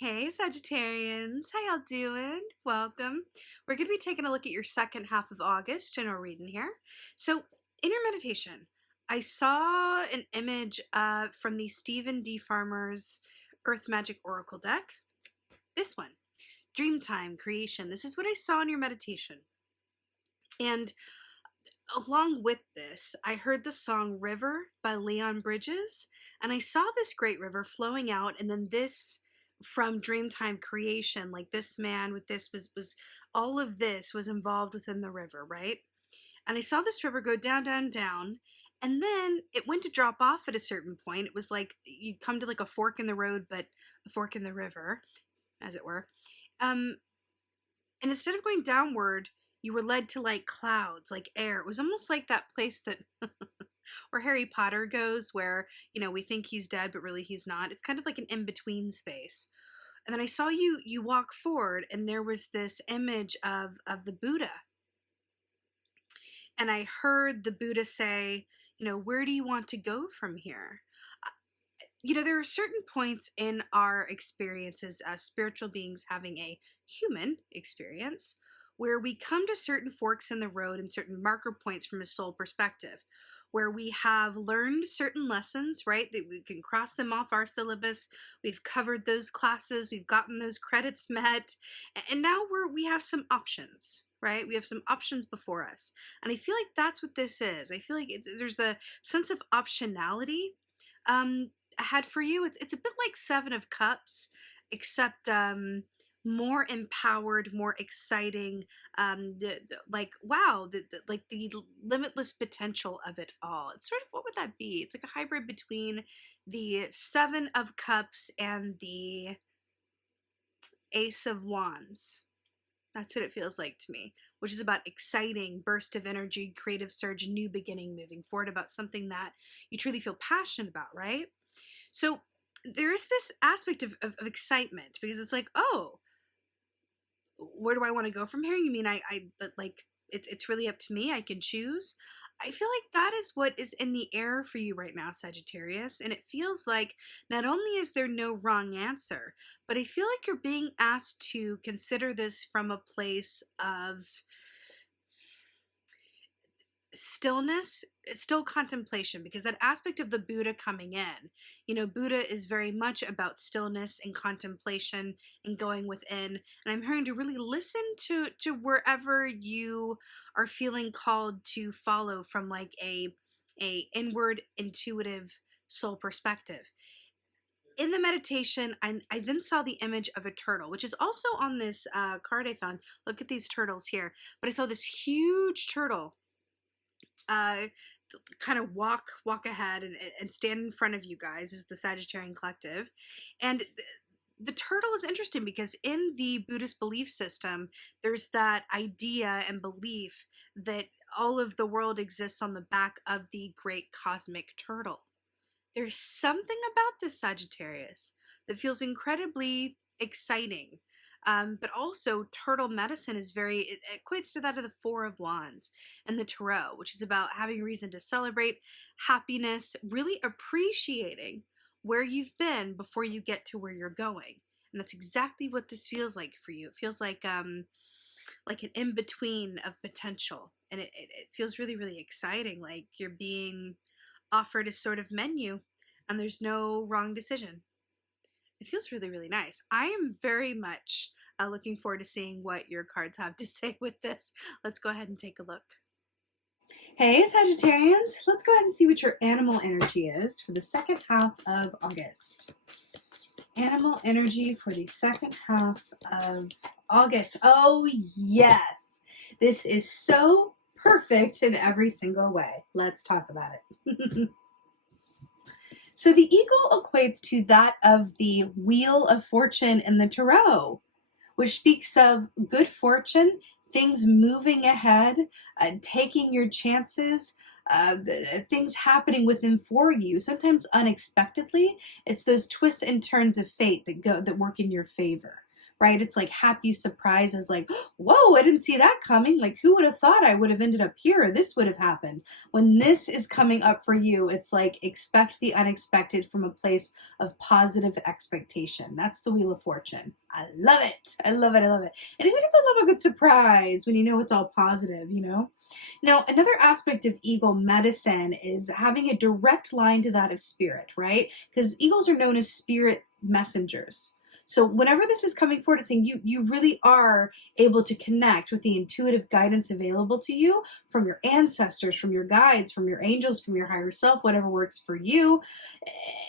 Hey Sagittarians, how y'all doing? Welcome. We're going to be taking a look at your second half of August and we're reading here. So, in your meditation, I saw an image from the Stephen D. Farmer's Earth Magic Oracle deck. This one, Dreamtime Creation. This is what I saw in your meditation. And along with this, I heard the song River by Leon Bridges, and I saw this great river flowing out, and then this from Dreamtime Creation, like this man with this was all of this was involved within the river, right? And I saw this river go down, down, down, and then it went to drop off at a certain point. It was like you'd come to like a fork in the road, but a fork in the river, as it were. And instead of going downward, you were led to like clouds, like air. It was almost like that place that where Harry Potter goes, where, we think he's dead, but really he's not. It's kind of like an in-between space. And then I saw you walk forward, and there was this image of the Buddha. And I heard the Buddha say, where do you want to go from here? There are certain points in our experiences as spiritual beings having a human experience where we come to certain forks in the road and certain marker points from a soul perspective, where we have learned certain lessons, right? That we can cross them off our syllabus. We've covered those classes, we've gotten those credits met, and now we have some options, right? We have some options before us. And I feel like that's what this is. I feel like there's a sense of optionality ahead for you. It's a bit like Seven of Cups, except more empowered, more exciting. Like wow, like the limitless potential of it all. It's sort of, what would that be? It's like a hybrid between the Seven of Cups and the Ace of Wands. That's what it feels like to me, which is about exciting burst of energy, creative surge, new beginning, moving forward, about something that you truly feel passionate about, right? So there is this aspect of excitement, because it's like, oh, where do I want to go from here? You mean like it's really up to me? I can choose. I feel like that is what is in the air for you right now, Sagittarius. And it feels like not only is there no wrong answer, but I feel like you're being asked to consider this from a place of stillness, still contemplation, because that aspect of the Buddha coming in, Buddha is very much about stillness and contemplation and going within. And I'm hearing to really listen to wherever you are feeling called to follow from, like a inward intuitive soul perspective. In the meditation, I then saw the image of a turtle, which is also on this card I found. Look at these turtles here. But I saw this huge turtle uh, kind of walk ahead and stand in front of you guys as the Sagittarian Collective. And the turtle is interesting because in the Buddhist belief system, there's that idea and belief that all of the world exists on the back of the great cosmic turtle. There's something about this Sagittarius that feels incredibly exciting. But also, turtle medicine is it equates to that of the Four of Wands and the Tarot, which is about having reason to celebrate happiness, really appreciating where you've been before you get to where you're going. And that's exactly what this feels like for you. It feels like an in-between of potential. And it feels really, really exciting. Like you're being offered a sort of menu and there's no wrong decision. It feels really, really nice. I am very much looking forward to seeing what your cards have to say with this. Let's go ahead and take a look. Hey Sagittarians, let's go ahead and see what your animal energy is for the second half of August. Animal energy for the second half of August. Oh yes, this is so perfect in every single way. Let's talk about it. So the eagle equates to that of the Wheel of Fortune in the Tarot, which speaks of good fortune, things moving ahead, taking your chances, things happening within for you, sometimes unexpectedly. It's those twists and turns of fate that work in your favor, right? It's like happy surprises, like, whoa, I didn't see that coming. Like, who would have thought I would have ended up here, or this would have happened? When this is coming up for you, it's like expect the unexpected from a place of positive expectation. That's the Wheel of Fortune. I love it. I love it. I love it. And who doesn't love a good surprise when you know it's all positive, you know? Now, another aspect of eagle medicine is having a direct line to that of spirit, right? Because eagles are known as spirit messengers. So whenever this is coming forward, it's saying you really are able to connect with the intuitive guidance available to you from your ancestors, from your guides, from your angels, from your higher self, whatever works for you,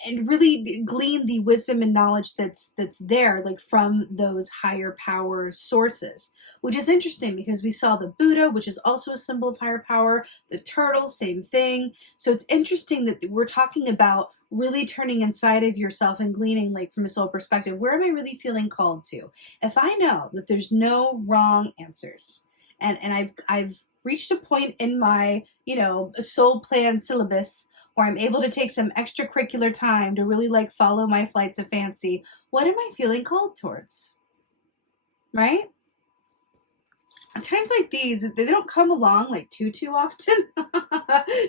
and really glean the wisdom and knowledge that's there, like from those higher power sources. Which is interesting because we saw the Buddha, which is also a symbol of higher power, the turtle, same thing. So it's interesting that we're talking about really turning inside of yourself and gleaning, like from a soul perspective, where am I really feeling called to? If I know that there's no wrong answers, and I've reached a point in my, you know, soul plan syllabus where I'm able to take some extracurricular time to really like follow my flights of fancy, what am I feeling called towards? Right? Times like these, they don't come along like too often,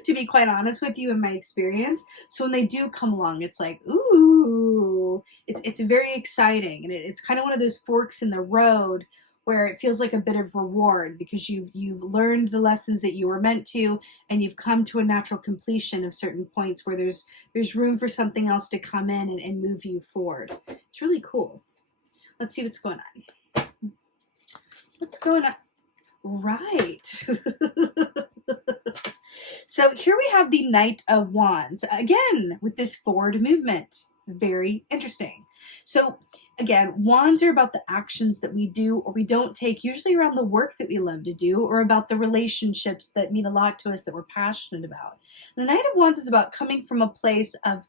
to be quite honest with you, in my experience. So when they do come along, it's like, ooh, it's very exciting, and it's kind of one of those forks in the road where it feels like a bit of reward because you've learned the lessons that you were meant to, and you've come to a natural completion of certain points where there's room for something else to come in and move you forward. It's really cool. Let's see what's going on. What's going on? Right. So here we have the Knight of Wands, again, with this forward movement. Very interesting. So again, wands are about the actions that we do or we don't take, usually around the work that we love to do or about the relationships that mean a lot to us that we're passionate about. The Knight of Wands is about coming from a place of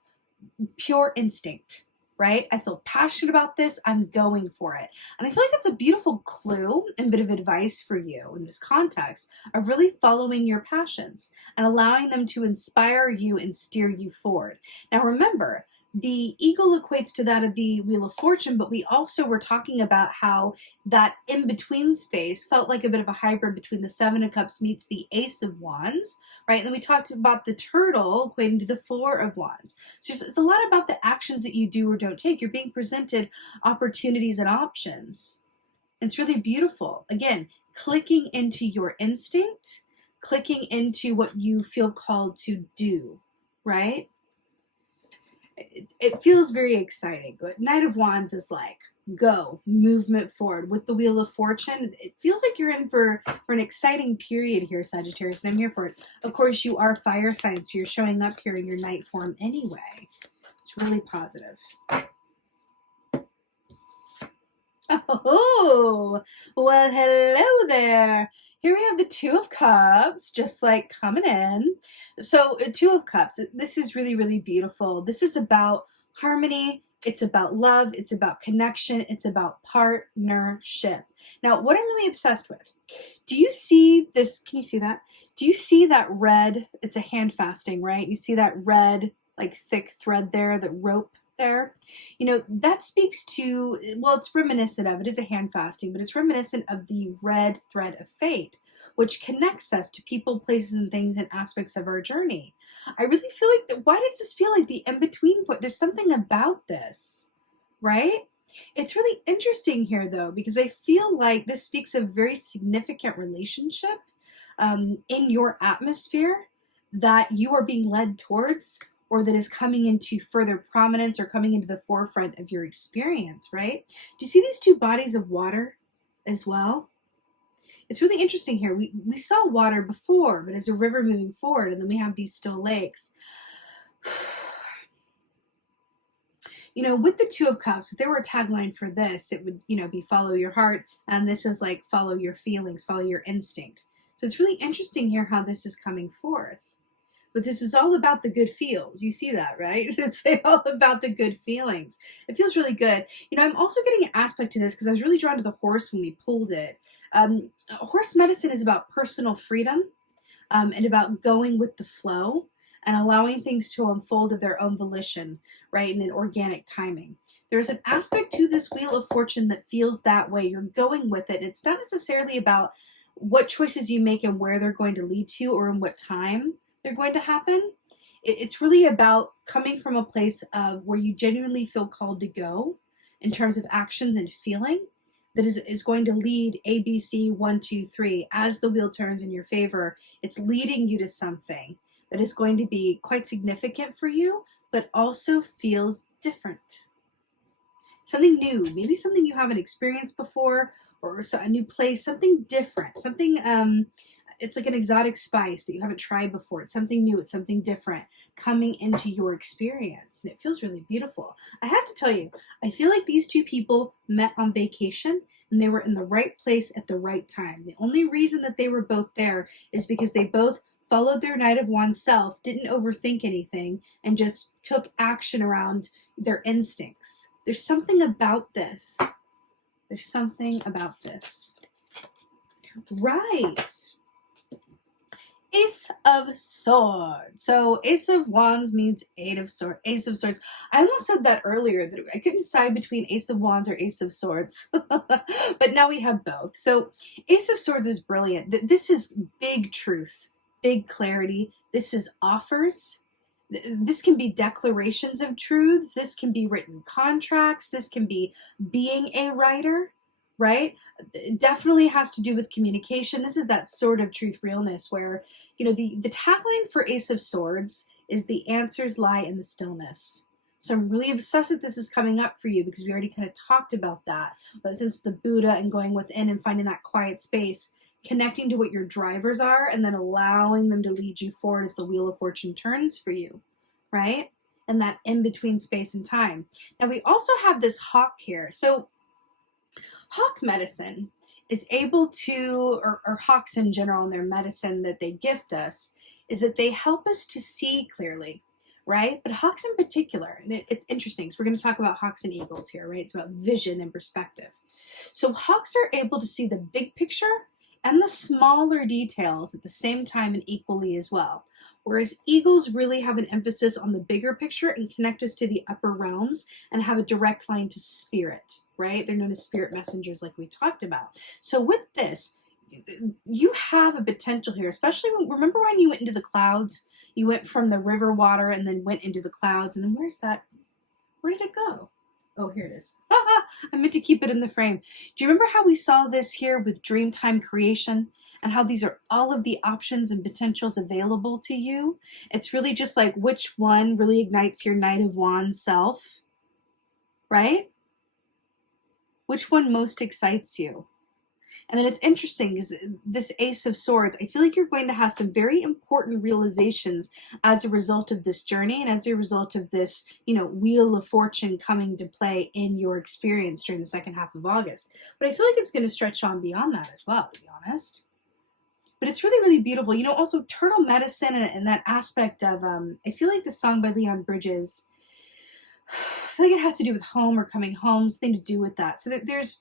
pure instinct, right? I feel passionate about this. I'm going for it. And I feel like that's a beautiful clue and bit of advice for you in this context of really following your passions and allowing them to inspire you and steer you forward. Now, remember, the eagle equates to that of the Wheel of Fortune, but we also were talking about how that in-between space felt like a bit of a hybrid between the Seven of Cups meets the Ace of Wands, right? And then we talked about the turtle equating to the Four of Wands. So it's a lot about the actions that you do or don't take. You're being presented opportunities and options. It's really beautiful. Again, clicking into your instinct, clicking into what you feel called to do, right? It feels very exciting. Knight of Wands is like, go, movement forward. With the Wheel of Fortune, it feels like you're in for an exciting period here, Sagittarius, and I'm here for it. Of course, you are fire signs, so you're showing up here in your night form anyway. It's really positive. Oh, well, hello there. Here we have the Two of Cups, just like coming in. So, Two of Cups, this is really, really beautiful. This is about harmony. It's about love. It's about connection. It's about partnership. Now, what I'm really obsessed with, do you see this? Can you see that? Do you see that red? It's a hand fasting, right? You see that red, like thick thread there, the rope there? You know, that speaks to, well, it's reminiscent of, it is a hand fasting, but it's reminiscent of the red thread of fate, which connects us to people, places, and things and aspects of our journey. I really feel like, why does this feel like the in-between point? There's something about this, right? It's really interesting here, though, because I feel like this speaks of very significant relationship in your atmosphere that you are being led towards, or that is coming into further prominence or coming into the forefront of your experience, right? Do you see these two bodies of water as well? It's really interesting here. We saw water before, but as a river moving forward, and then we have these still lakes. You know, with the Two of Cups, if there were a tagline for this, it would, you know, be follow your heart, and this is like follow your feelings, follow your instinct. So it's really interesting here how this is coming forth. But this is all about the good feels. You see that, right? It's all about the good feelings. It feels really good. You know, I'm also getting an aspect to this because I was really drawn to the horse when we pulled it. Horse medicine is about personal freedom and about going with the flow. and allowing things to unfold of their own volition, right, in an organic timing. There's an aspect to this Wheel of Fortune that feels that way. You're going with it. It's not necessarily about what choices you make and where they're going to lead to or in what time they're going to happen. It's really about coming from a place of where you genuinely feel called to go in terms of actions and feeling that is going to lead ABC 1, 2, 3 as the wheel turns in your favor. It's leading you to something that is going to be quite significant for you, but also feels different. Something new, maybe something you haven't experienced before, or a new place, something different, something it's like an exotic spice that you haven't tried before. It's something new, it's something different coming into your experience, and it feels really beautiful. I have to tell you, I feel like these two people met on vacation and they were in the right place at the right time. The only reason that they were both there is because they both followed their Knight of Wands self, didn't overthink anything, and just took action around their instincts. There's something about this. There's something about this. Right. Ace of Swords. So Ace of Wands means Ace of Swords. I almost said that earlier, that I couldn't decide between Ace of Wands or Ace of Swords. But now we have both. So Ace of Swords is brilliant. This is big truth, big clarity. This is offers. This can be declarations of truths. This can be written contracts. This can be being a writer, right? It definitely has to do with communication. This is that sort of truth realness where, you know, the tagline for Ace of Swords is the answers lie in the stillness. So I'm really obsessed that this is coming up for you because we already kind of talked about that. But since the Buddha and going within and finding that quiet space, connecting to what your drivers are and then allowing them to lead you forward as the Wheel of Fortune turns for you, right? And that in-between space and time. Now we also have this hawk here. So hawk medicine is able to, or hawks in general in their medicine that they gift us, is that they help us to see clearly, right? But hawks in particular, and it's interesting because we're going to talk about hawks and eagles here, right? It's about vision and perspective. So hawks are able to see the big picture and the smaller details at the same time and equally as well. Whereas eagles really have an emphasis on the bigger picture and connect us to the upper realms and have a direct line to spirit, right? They're known as spirit messengers like we talked about. So with this, you have a potential here, especially remember when you went into the clouds? You went from the river water and then went into the clouds, and then where's that? Where did it go? Oh, here it is. I meant to keep it in the frame. Do you remember how we saw this here with Dreamtime Creation and how these are all of the options and potentials available to you? It's really just like which one really ignites your Knight of Wands self, right? Which one most excites you? And then it's interesting is this Ace of Swords, I feel like you're going to have some very important realizations as a result of this journey and as a result of this, you know, Wheel of Fortune coming to play in your experience during the second half of August. But I feel like it's going to stretch on beyond that as well, to be honest. But it's really, really beautiful. You know, also turtle medicine and that aspect of, I feel like the song by Leon Bridges, I feel like it has to do with home or coming home, something to do with that. So there's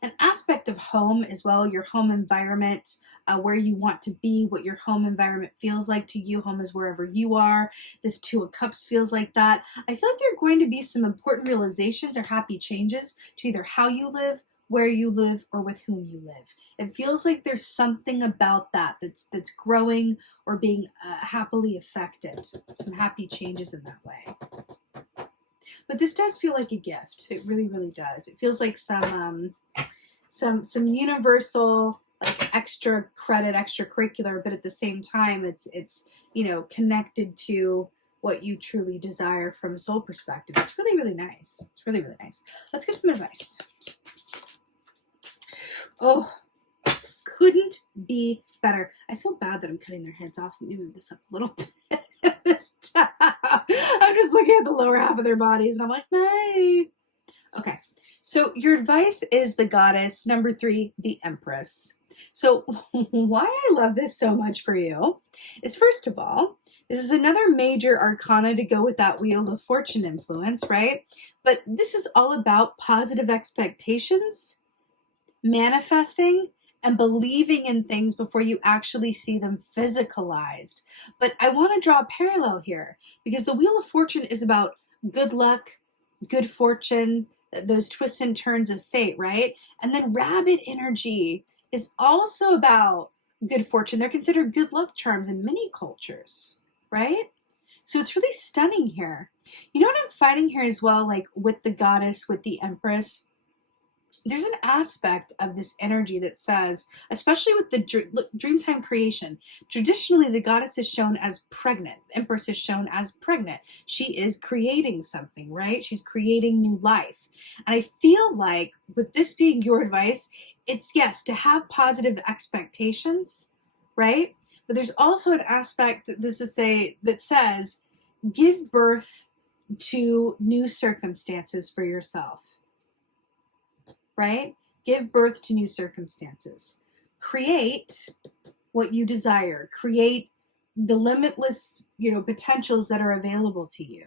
an aspect of home as well, your home environment, where you want to be, what your home environment feels like to you. Home is wherever you are. This Two of Cups feels like that. I feel like there are going to be some important realizations or happy changes to either how you live, where you live, or with whom you live. It feels like there's something about that that's growing or being happily affected. Some happy changes in that way. But this does feel like a gift. It really, really does. It feels like some universal, like extra credit, extracurricular, but at the same time, it's you know, connected to what you truly desire from a soul perspective. It's really, really nice. It's really, really nice. Let's get some advice. Oh, couldn't be better. I feel bad that I'm cutting their heads off. Let me move this up a little bit. I'm just looking at the lower half of their bodies and I'm like, no. Okay, so your advice is the Goddess. Number 3, the Empress. So why I love this so much for you is, first of all, this is another major arcana to go with that Wheel of Fortune influence, right? But this is all about positive expectations, manifesting, and believing in things before you actually see them physicalized. But I want to draw a parallel here because the Wheel of Fortune is about good luck, good fortune, those twists and turns of fate, right? And then rabbit energy is also about good fortune. They're considered good luck charms in many cultures, right? So it's really stunning here. You know what I'm finding here as well, like with the goddess, with the empress? There's an aspect of this energy that says, especially with the dreamtime creation, traditionally the goddess is shown as pregnant. The empress is shown as pregnant. She is creating something, right? She's creating new life. And I feel like with this being your advice, it's yes, to have positive expectations, right? But there's also an aspect, this is say, that says, give birth to new circumstances for yourself, right? Give birth to new circumstances. Create what you desire. Create the limitless, potentials that are available to you.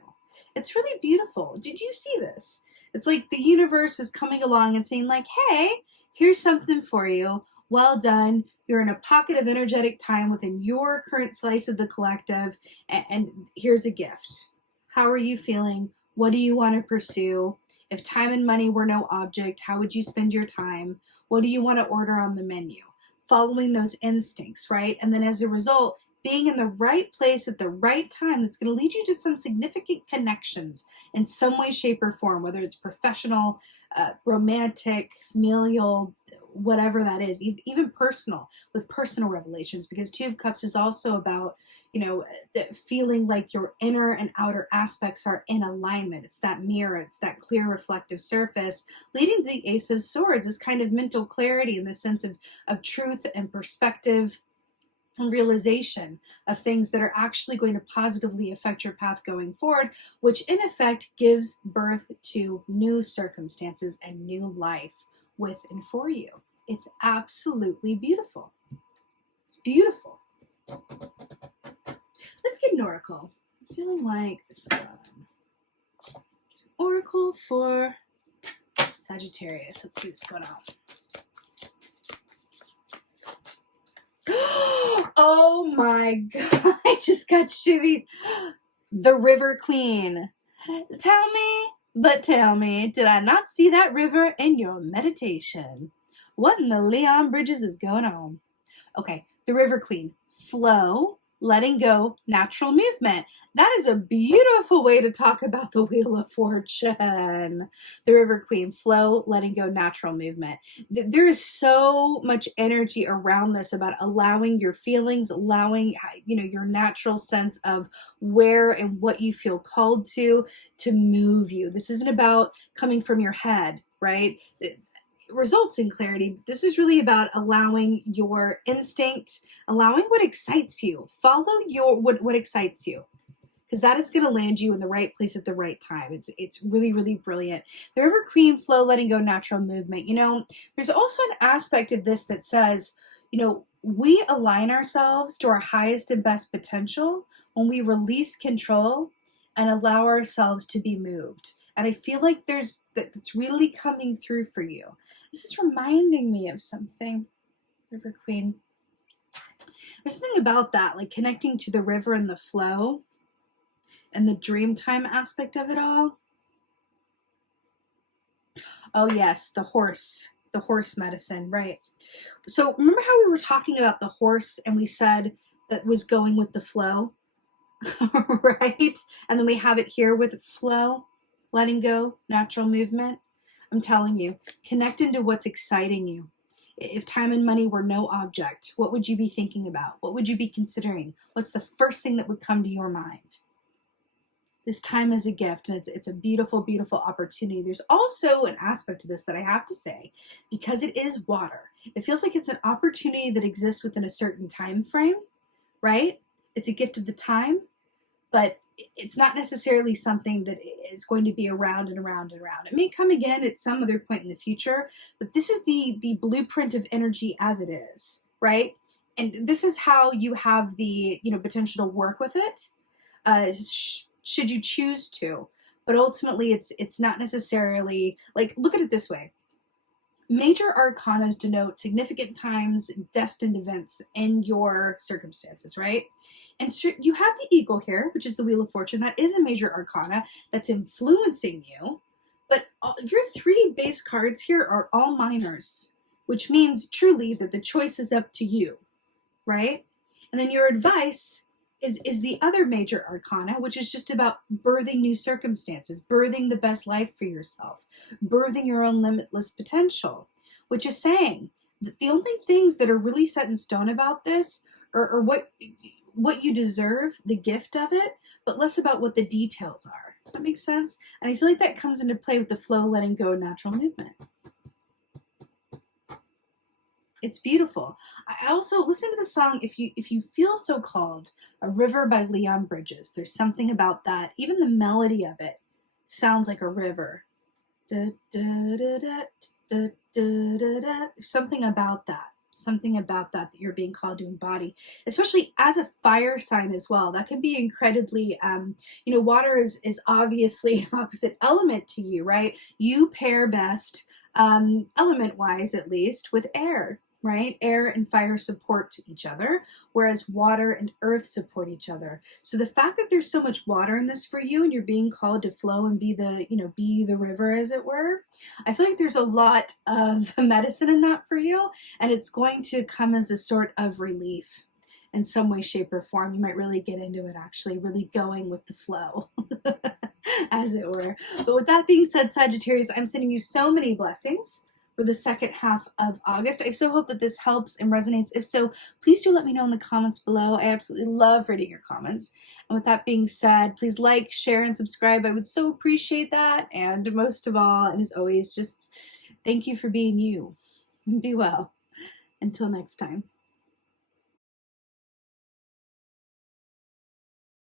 It's really beautiful. Did you see this? It's like the universe is coming along and saying like, hey, here's something for you. Well done. You're in a pocket of energetic time within your current slice of the collective, and here's a gift. How are you feeling? What do you want to pursue? If time and money were no object, how would you spend your time? What do you want to order on the menu? Following those instincts, right? And then as a result, being in the right place at the right time, that's going to lead you to some significant connections in some way, shape, or form, whether it's professional, romantic, familial, whatever that is, even personal, with personal revelations, because Two of Cups is also about, feeling like your inner and outer aspects are in alignment. It's that mirror, it's that clear reflective surface, leading to the Ace of Swords, this kind of mental clarity in the sense of truth and perspective and realization of things that are actually going to positively affect your path going forward, which in effect gives birth to new circumstances and new life with and for you. It's absolutely beautiful. It's beautiful. Let's get an oracle. I'm feeling like this one. Oracle for Sagittarius. Let's see what's going on. Oh my God, I just got shivvies. The River Queen. Tell me, did I not see that river in your meditation? What in the Leon Bridges is going on? Okay, the River Queen. Flow, letting go, natural movement. That is a beautiful way to talk about the Wheel of Fortune. The River Queen. Flow, letting go, natural movement. There is so much energy around this about allowing your feelings, allowing, your natural sense of where and what you feel called to move you. This isn't about coming from your head, right? Results in clarity. This is really about allowing your instinct, allowing what excites you. Follow your what excites you, because that is going to land you in the right place at the right time. It's really, really brilliant. The River Queen, flow, letting go, natural movement. There's also an aspect of this that says, we align ourselves to our highest and best potential when we release control and allow ourselves to be moved. And I feel like that's really coming through for you. This is reminding me of something, River Queen. There's something about that, like connecting to the river and the flow and the dreamtime aspect of it all. Oh yes, the horse medicine, right? So remember how we were talking about the horse and we said that was going with the flow, right? And then we have it here with flow, letting go, natural movement. I'm telling you, connect into what's exciting you. If time and money were no object, what would you be thinking about? What would you be considering? What's the first thing that would come to your mind? This time is a gift, and it's a beautiful, beautiful opportunity. There's also an aspect to this that I have to say, because it is water. It feels like it's an opportunity that exists within a certain time frame, right? It's a gift of the time, but it's not necessarily something that is going to be around and around and around. It may come again at some other point in the future, but this is the blueprint of energy as it is, right? And this is how you have the potential to work with it, should you choose to. But ultimately, it's not necessarily like, look at it this way. Major arcanas denote significant times, destined events in your circumstances, right? And so you have the eagle here, which is the Wheel of Fortune. That is a major arcana that's influencing you. But your three base cards here are all minors, which means truly that the choice is up to you, right? And then your advice is the other major arcana, which is just about birthing new circumstances, birthing the best life for yourself, birthing your own limitless potential, which is saying that the only things that are really set in stone about this are what you deserve, the gift of it, but less about what the details are. Does that make sense? And I feel like that comes into play with the flow, letting go, natural movement. It's beautiful. I also listen to the song if you feel so called, A River by Leon Bridges. There's something about that. Even the melody of it sounds like a river. Da, da, da, da, da, da, da, da. There's something about that. Something about that you're being called to embody, especially as a fire sign as well. That can be incredibly, water is obviously an opposite element to you, right? You pair best, element wise at least, with air, right? Air and fire support each other, whereas water and earth support each other. So the fact that there's so much water in this for you and you're being called to flow and be the river, as it were, I feel like there's a lot of medicine in that for you, and it's going to come as a sort of relief in some way, shape, or form. You might really get into it, actually, really going with the flow, as it were. But with that being said, Sagittarius, I'm sending you so many blessings for the second half of August. I so hope that this helps and resonates. If so, please do let me know in the comments below. I absolutely love reading your comments. And with that being said, please like, share, and subscribe. I would so appreciate that. And most of all, and as always, just thank you for being you. Be well. Until next time.